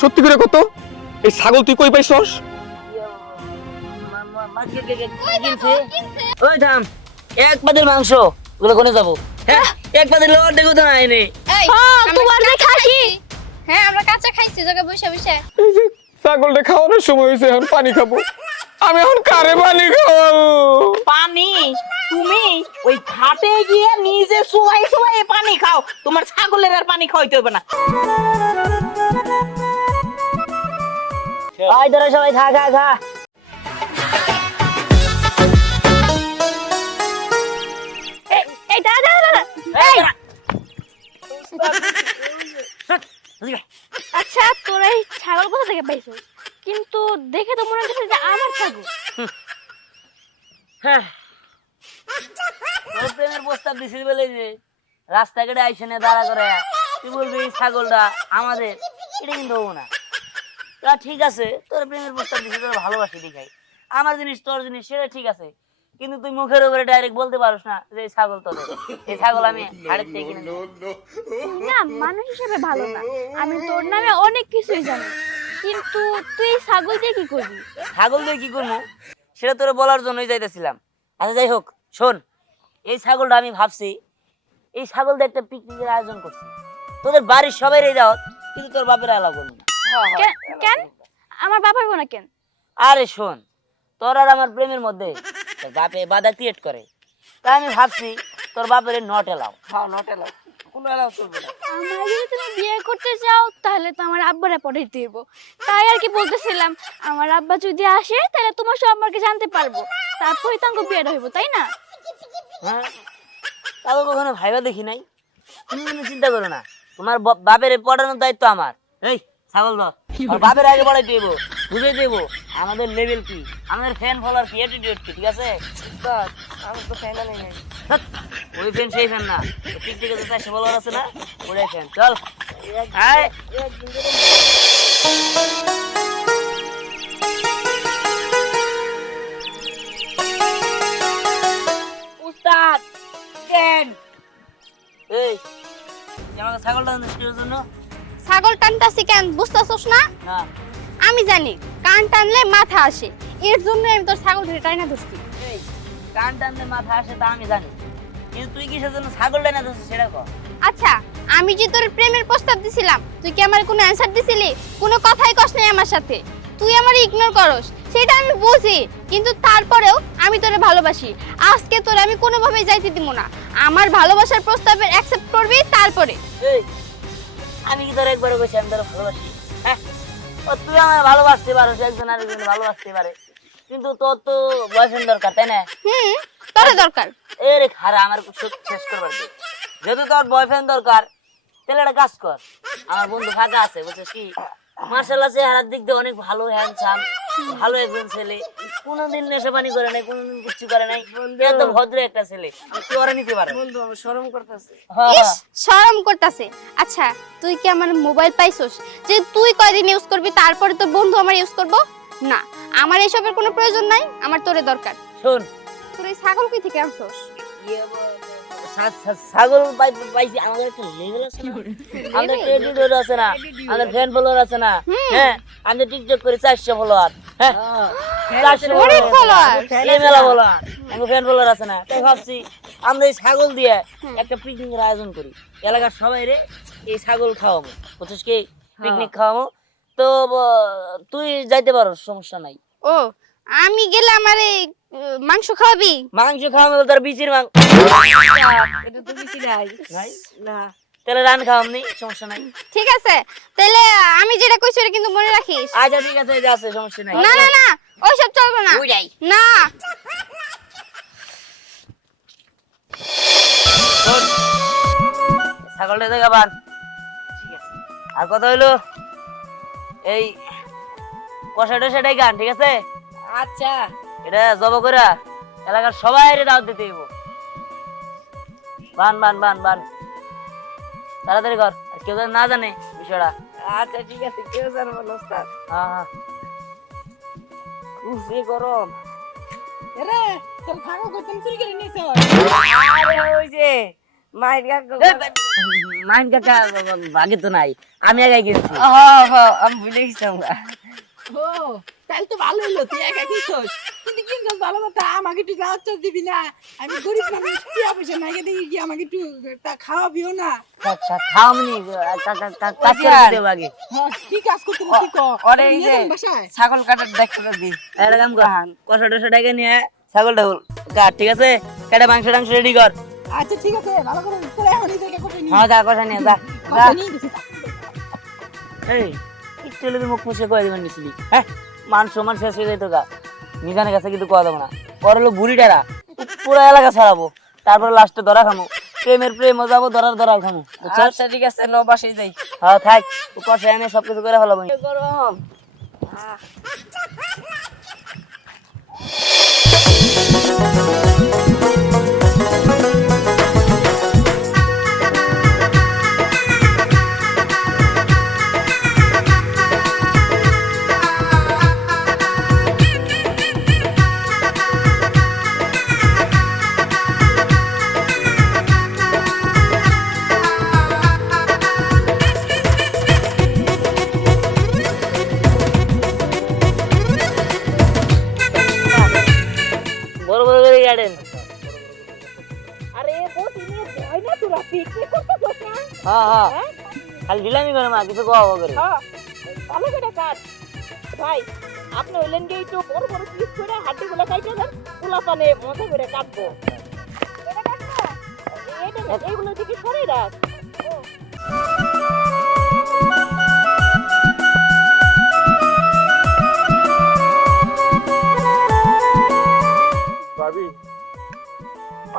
সত্যি করে কত? এই ছাগল তুই কই পাইছস? ওই থাম এক পাতের মাংস ওগুলো কোনে যাব? হ্যাঁ এক পাতের লোক দেখো তো এই হ্যাঁ, আমরা তোমার খাসি। হ্যাঁ আমরা কাঁচা খাইছি জায়গা বসে বসে। ছাগলটা খাওয়ানোর সময় হয়েছে এখন পানি খাব। আমি এখন কারে পানি খাওয়াবো পানি? তুমি ওই ঘাটে গিয়ে নিজে সোয়াই সোয়াই পানি খাও। তোমার ছাগলের আর পানি খাওয়াইতে হবে না। আয় ধরো সবাই খা খা খা এই এই দাদা দাদা এই আচ্ছা তোরা এই ছাগল কোথা থেকে পাইছো? কিন্তু দেখে তো মনে হচ্ছে যে আমার ছাগল। হ্যাঁ। প্রেমের প্রস্তাব দিছিল বলে যে রাস্তাঘাটে আইসে না দাঁড়া করে। তুই বলবি এই ছাগলটা আমাদের এটা কিন্তু না। ঠিক আছে তোর প্রেমের প্রস্তাব দিছি তোর ভালোবাসি দেখাই। আমার জিনিস তোর জিনিস সেটা ঠিক আছে। কিন্তু তুই মুখের উপরে ডাইরেক্ট বলতে পারস না যে এই ছাগল তোদের। এই ছাগল আমি হাড়ের থেকে কিনে না মানুষ হিসেবে ভালো না। আমি তোর নামে অনেক কিছুই জানি। কিন্তু তুই ছাগল দিয়ে কি করবি? ছাগল দিয়ে কি করব? সেটা তোর বলার জন্যই যাইতেছিলাম। আচ্ছা যাই হোক শোন এই ছাগলটা আমি ভাবছি এই ছাগল দিয়ে একটা পিকনিকের আয়োজন করছি। তোদের বাড়ির সবাই রে যাও কিন্তু তোর বাপের এলাও করব না কেন কেন? আমার বাবার বোনা কেন? আরে শোন তোর আর আমার প্রেমের মধ্যে তোর বাপে বাধা ক্রিয়েট করে। তাই আমি ভাবছি তোর বাপের নট এলাও হ্যাঁ নট এলাও কোনো এলাও চলবে না। আমার যদি তুমি বিয়ে করতে চাও তাহলে তো আমার আব্বারা পড়াইতে দিব। তাই আর কি বলতেছিলাম আমার আব্বা যদি আসে তাহলে তোমার সম্পর্কে জানতে পারব। তারপরে তো আমাকে বিয়েটা হইব তাই না? হ্যাঁ তাও কখনো ভাইবা দেখি নাই? তুমি চিন্তা করো না তোমার বাপের পড়ানোর দায়িত্ব আমার। এই ছাগল আর বাপের আগে পড়াই দেব বুঝে দেব। আমাদের লেভেল কি? আমাদের ফ্যান ফলোয়ার কি? অ্যাটিটিউড কি ঠিক আছে? আমি তো ফ্যান নেই। ওই ফ্যান সেই ফ্যান না। ঠিক ঠিক আছে চারশো ফলোয়ার আছে না ওটাই ফ্যান চল। আয়। উস্তাদ এই আমাকে ছাগলটা জন্য? ছাগল টানতাছি কেন? বুঝতেছস না? হ্যাঁ। আমি জানি কান টানলে মাথা আসে। এর জন্য আমি তোর ছাগল ধরে টাইনা ধরছি। এই কান টানলে মাথা আসে তা আমি জানি। কিন্তু তুই কিসের জন্য ছাগলটা না ধরছিস সেটা কর আচ্ছা আমি যে তোর প্রেমের প্রস্তাব দিছিলাম তুই কি আমার কোনো অ্যানসার দিছিলি? কোনো কথাই কস নাই আমার সাথে। তুই আমার ইগনোর করস সেটা আমি বুঝি কিন্তু তারপরেও আমি তোরে ভালোবাসি। আজকে তোরে আমি কোনোভাবেই যাইতে দিব না। আমার ভালোবাসার প্রস্তাবের অ্যাকসেপ্ট করবি তারপরে। এই আমি কি তোর একবার কইছি আমি তোর ভালোবাসি? হ্যাঁ? ও তুই আমার ভালোবাসতে পারো একজন আরেকজন ভালোবাসতে পারে। কিন্তু তোর তো বয়ফ্রেন্ড দরকার তাই না? হুম তোর দরকার। এ রে খারা আমার শেষ করবার দে। যেহেতু তোর বয়ফ্রেন্ড দরকার তাহলে একটা কাজ কর। আমার বন্ধু ফাঁকা আছে বুঝছিস কি? মার্শাল্লাহ চেহারার দিক দিয়ে অনেক ভালো হ্যান্ডসাম ভালো একজন ছেলে। কোনোদিন নেশা পানি করে নাই কোনোদিন কিচ্ছু করে নাই। এত ভদ্র একটা ছেলে। তুই ওরা নিতে পারো বন্ধু আমি শরম করতেছি। ইস শরম করতেছে। আচ্ছা তুই কি আমার মোবাইল পাইছস? যে তুই কয়দিন ইউজ করবি তারপরে তো বন্ধু আমার ইউজ করব? না আমার এসবের কোনো প্রয়োজন নাই আমার তোরে দরকার। শোন। তোর এই ছাগল কি থেকে আনছস? ইয়ে ছাগল পাই- পাইছি আমাদের একটা লেভেল আছে না? আমাদের ক্রেডিট আছে না? আমাদের ফ্যান ফলোয়ার আছে না? হ্যাঁ? আমি টিকটক করে চারশো ফলোয়ার হ্যাঁ? চারশো অনেক মেলা ফলোয়ার আমার ফ্যান ফলোয়ার আছে না? তাই ভাবছি আমরা এই ছাগল দিয়ে একটা পিকনিকের আয়োজন করি। এলাকার সবাই রে এই ছাগল খাওয়াবো। বুঝছিস কি? পিকনিক খাওয়াবো। তো তুই যাইতে পারো সমস্যা নাই। ও আমি গেলে আমার মাংস খাওয়াবি? মাংস খাওয়াবো আর বিচির মাংস এটা তো বেশি নাই নাই না। তাহলে রান খাওয়ামনি সমস্যা নাই। ঠিক আছে তাহলে আমি যেটা কইছি ওটা কিন্তু মনে রাখিস। আচ্ছা ঠিক আছে এই যে আছে সমস্যা নাই। না না না ওইসব চলবে না। না। ছাগলটা দেখা আর কথা হইল এই কষাটা সেটাই গান ঠিক আছে? আচ্ছা। এটা জব করে এলাকার সবাই দাওয়াত দিতে হইব। বান বান বান বান। তাড়াতাড়ি কর আর কেউ না জানে বিষয়টা। আচ্ছা ঠিক আছে কেউ জানব না ওস্তাদ। হ্যাঁ হ্যাঁ। গরম। রে তোর চুরি করে নিছ আরে ওই যে গাক এই, মাইন কাকা ভাগে তো নাই। আমি একাই গেছি। হ্যাঁ হ্যাঁ আমি ভুলে গেছিলাম ও তাহলে তো ভালো হলো তুই একা কিনছস কিন্তু ভালো কথা আমাকে একটু দিবি না। আমি গরিব মানুষ টিয়া পয়সা নাই দেখি কি আমাকে একটু তা খাওয়াবিও না। খাওয়ামনি কাজ করে দিতে হবে আগে। হ্যাঁ কি কাজ করতে কি? কর ওরে এই যে ছাগল কাটার দেখতে দি একটা কাম কর কষা টসা ডেকে নিয়ে ছাগলটা কাট ঠিক আছে? কেটে মাংস টাংস রেডি কর। আচ্ছা ঠিক আছে ভালো করে তোরা এখনই দেখে কোথায় নিয়ে হ্যাঁ যা নিয়ে যা যা। আচ্ছা, গেছি এই একটু মুখ মুছে কয়ে দেবেন নিছিলি হ্যাঁ মান সম্মান শেষ হয়ে যেত গা। মিজানের কাছে কিন্তু কোয়া দেবো না। পরে হলো বুড়িটারা পুরো এলাকা ছাড়াবো। তারপরে লাস্টে ধরা খামো। প্রেমের প্রেমও যাব ধরার ধরা খামো। আচ্ছা ঠিক আছে ন বাসায় যাই। হ্যাঁ থাক। কষা এনে সব কিছু করে ফেলাবো। গরম বড় হ্যাঁ হ্যাঁ। খালি দিলামি করে মা কিছু কোয়া করে। হ্যাঁ ভালো করে কাট ভাই আপনি হইলেন কি একটু বড় বড় পিস করে হাড্ডি গুলো কাইতে দেন পোলা পানে মজা করে কাটবো। এইগুলো দিকে সরে রাখ ভাবি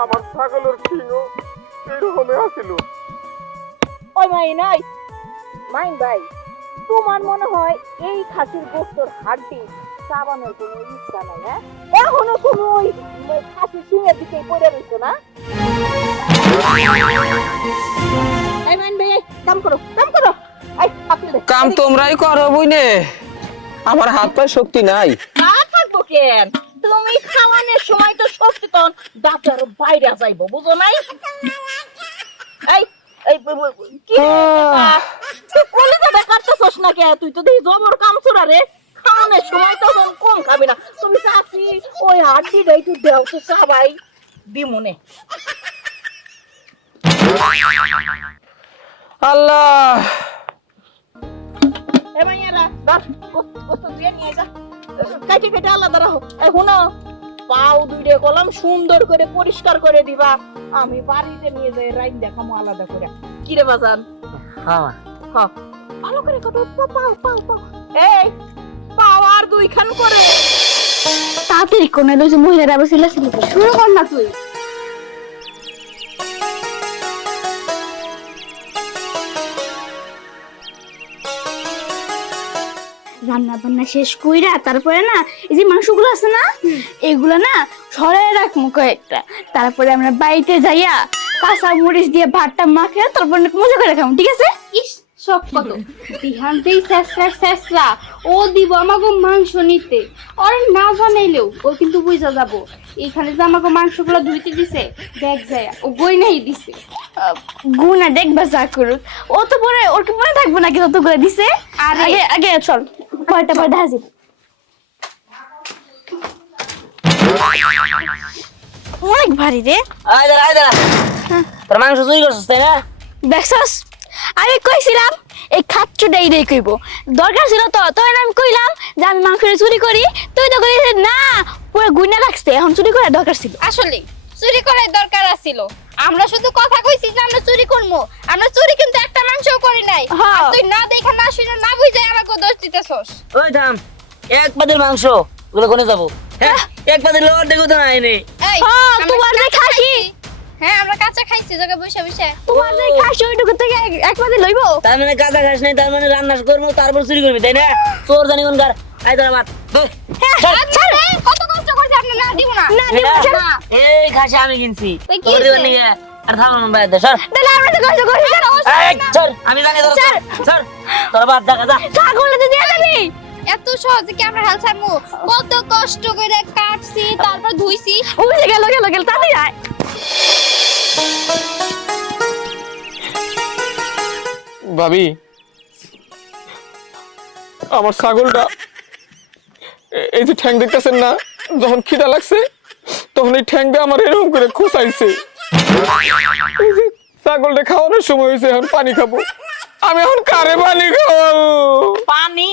আমার ছাগলের ঠিনও এরকমই আছিল। ওই মাই নাই। মাইন ভাই তোমার মনে হয় এই খাসির গোস্তর হাড্ডি চাবানোর কোনো ইচ্ছা নাই হ্যাঁ? এখনও তুমি ওই খাসির দিকে পড়ে রয়েছো না? এই মাইন ভাই কাম করো কাম করো। এই আপনি দে কাম তোমরাই করো বুঝনে আমার হাত পায়ে শক্তি নাই। না থাকব কেন? তুমি খাওয়ানোর সময় তো সচেতন ডাক্তার বাইরে যাইবো বুঝো নাই? এই কি বাবা? তুই কলিজাটা কাটতেছস না কে? তুই তো দেখি জবর কাম চোরা রে। খাওয়ানোর সময় তো তখন কম খাবি না। তুমি চাচ্ছি ওই হাড্ডিটা একটু দেও তো সবাই দিমনে আল্লাহ। এ মাইয়ারা ধর কষ্ট দিয়ে নিয়ে যা। কাটি কেটে আলাদা রাখো। এই শুনো পাও দুইটে কলম সুন্দর করে পরিষ্কার করে দিবা। আমি বাড়িতে নিয়ে যাই রাইন দেখামো আলাদা করে। কি রে বাজান? হ্যাঁ হ্যাঁ ভালো করে কাটো। পাও পাও পাও এই পাও আর দুইখান করে। তাড়াতাড়ি কোনে লইছে মহিলারা বসে সিলাসিলি করে। শুরু কর না তুই। রান্না বান্না শেষ কইরা তারপরে না এই যে মাংসগুলো আছে না এগুলো না সরাই রাখব কয়েকটা। তারপরে আমরা বাড়িতে যাইয়া কাঁচা মরিচ দিয়ে ভাতটা মাখে তারপর মজা করে খাব ঠিক আছে? ইস সব কত। দিহান্তেই শেষরা শেষরা ও দিব আমাকে মাংস নিতে। ওর না জানাইলেও ও কিন্তু বুঝা যাব। এখানে যে আমাকে মাংসগুলো ধুইতে দিছে দেখ যায় ও গই নাই দিছে গুনা দেখবা যা করুক। ও তো পরে ওর কি মনে থাকব নাকি তত করে দিছে আগে আগে চল। পয়টা পয়টা হাজির অনেক ভারী রে। আয় দাঁড়া আয় দাঁড়া। তোর মাংস চুরি করছিস তাই না? দেখছস? আমি কইছিলাম এই খাচ্চুটা এইটাই কইব। দরকার ছিল তো তোর আমি কইলাম যে আমি মাংস চুরি করি। তুই তো কইলি যে না পুরো গুইনা রাখছে এখন চুরি করার দরকার ছিল। আসলে চুরি করার দরকার আছিল। আমরা শুধু কথা কইছি যে আমরা চুরি করব আমরা চুরি কিন্তু একটা মাংসও করি নাই। হ্যাঁ। আর তুই না দেখা না শুনে না বুঝে আমাকে দোষ দিতেছস। ওই থাম এক পাতিল মাংস ওগুলো কোনে যাব? হ্যাঁ এক পাতিল লোক দেখো তো নাই নে এই হ্যাঁ, আমরা তোমার যে কাঁচা খাসি। খাইছি। হ্যাঁ আমরা কাঁচা খাইছি জায়গা বসে বসে। তোমার যে খাসি ওইটুকু থেকে এক- এক লইবো? তার মানে কাঁচা খাস নাই তার মানে রান্না করব তারপর চুরি করবি তাই না? চোর জানি কোন কার। আয় তোরা মার। চল। আচ্ছা কত না দিব না। না দিব না, না এই খাসি আমি কিনছি। তোর দিবেন নিয়ে আর থাম বাইরে সর। তাহলে আমরা তো কষ্ট করি এই, সর আমি জানি তোর স্যার। তোর বাদ দেখা যা। ছাগল তো দিয়ে যাবি এত সহজে কি আমরা কত কষ্ট করে কাটছি তারপর ধুইছি। গেল গেল গেল আয়। ভাবি আমার ছাগলটা এই যে ঠ্যাং দেখতেছেন না? যখন খিদা লাগছে তখন এই ঠ্যাং দিয়ে আমার এরকম করে খোঁচাইছে। ছাগলটা খাওয়ানোর সময় হয়েছে এখন পানি খাব। আমি এখন কারে পানি খাওয়াবো? পানি?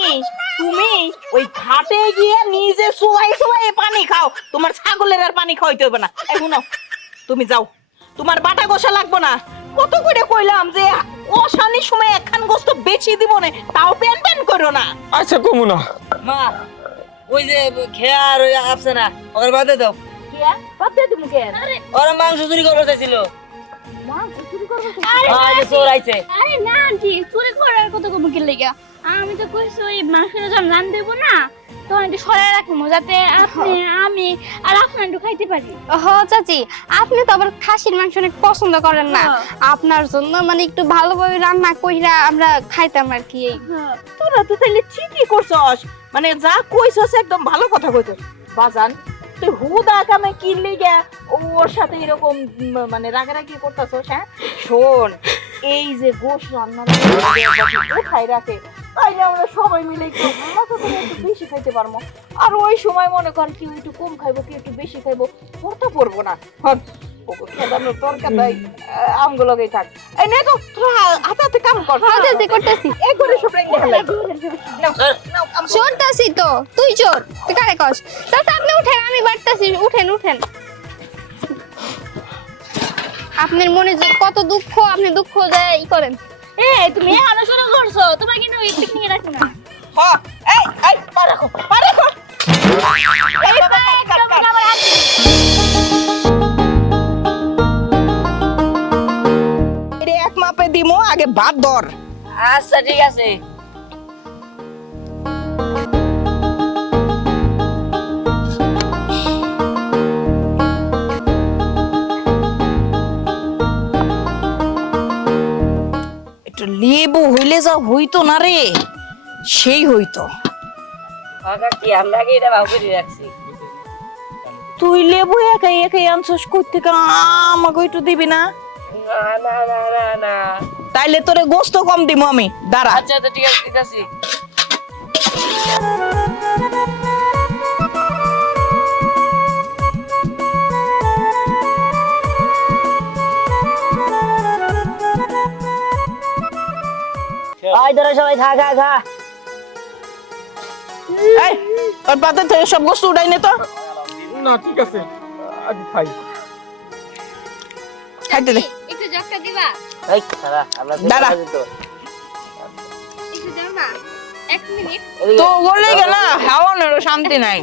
তুমি ওই ঘাটে গিয়ে নিজে সোয়াই সোয়াই পানি খাও। তোমার ছাগলের আর পানি খাওয়াইতে হবে না। এখন তুমি যাও। তোমার বাটা গোসা লাগবো না। কত করে কইলাম যে অশানির সময় একখান গোস্ত বেশি দিব না তাও প্যান প্যান করো না। আচ্ছা কমু না। মা ওই যে খেয়া আর ওই আসছে না ওর বাদে দাও। ওরা মাংস চুরি করতে চাইছিল। হ্যাঁ, এই যে চোর আইছে। আরে না আন্টি চুরি করার কথা কম কি লেগা? আমি তো কইছি ওই মাংসটা যখন রান দেবো না তখন একটু সরাই রাখব যাতে আপনি আমি আর আপনার একটু খাইতে পারি। হ চাচি আপনি তো আবার খাসির মাংস অনেক পছন্দ করেন না। আপনার জন্য মানে একটু ভালোভাবে রান্না কইরা আমরা খাইতাম আর কি এই। তোরা তো তাইলে ঠিকই করছস। মানে যা কইছস একদম ভালো কথা কইছস বাজান তুই হুদা কামে কিনলি গে ওর সাথে এরকম মানে রাগারাগি করতেছস হ্যাঁ? শোন এই যে গোশ রান্না উঠাই রাখে তাইলে আমরা সবাই মিলে একটু মাথা থেকে একটু বেশি খাইতে পারব। আর ওই সময় মনে কর কেউ একটু কম খাইবো কেউ একটু বেশি খাইবো পড়তে পড়ব না। হন খেদানো তরকাটাই আমগুলোকেই থাক। এই নে তো তোরা হাতে হাতে কাম কর। হ্যাঁ করতেছি। এই করে সব রেখে ফেলাই চোরটাছি তো তুই চোর তুই কারে কস? চাচা আপনি উঠেন আমি বাড়তাছি। উঠেন উঠেন। আপনার মনে যে কত দুঃখ আপনি দুঃখ যায় ই করেন। এ তুমি এখনও শুরু করছ তোমার কিন্তু ওই পিকনিকে রাখো না। হ এই এই পা রাখো পা রাখো। এই বাবা, কাট, কাট, কাট। এক মাপে দিমো আগে ভাত ধর। আচ্ছা ঠিক আছে। লেবু হইলে যা হইতো না রে। সেই হইতো। তুই লেবু একাই একাই আনছস করতে আমাকে একটু দিবি না? তাইলে তোরে গোস্ত কম দিব আমি। দাঁড়া। আচ্ছা আচ্ছা ঠিক আছে ঠিক আছে। আয় ধরো সবাই খা খা খা। এই ওর পাতে থেকে সব গোস্ত উঠাই নে তো। না ঠিক আছে। আগে খাই। খাইতে দে একটু জগটা দিবা? এই আমরা দাঁড়া। একটু দাও না। এক মিনিট। তো বলে গেল হাওয়ানোর শান্তি নাই।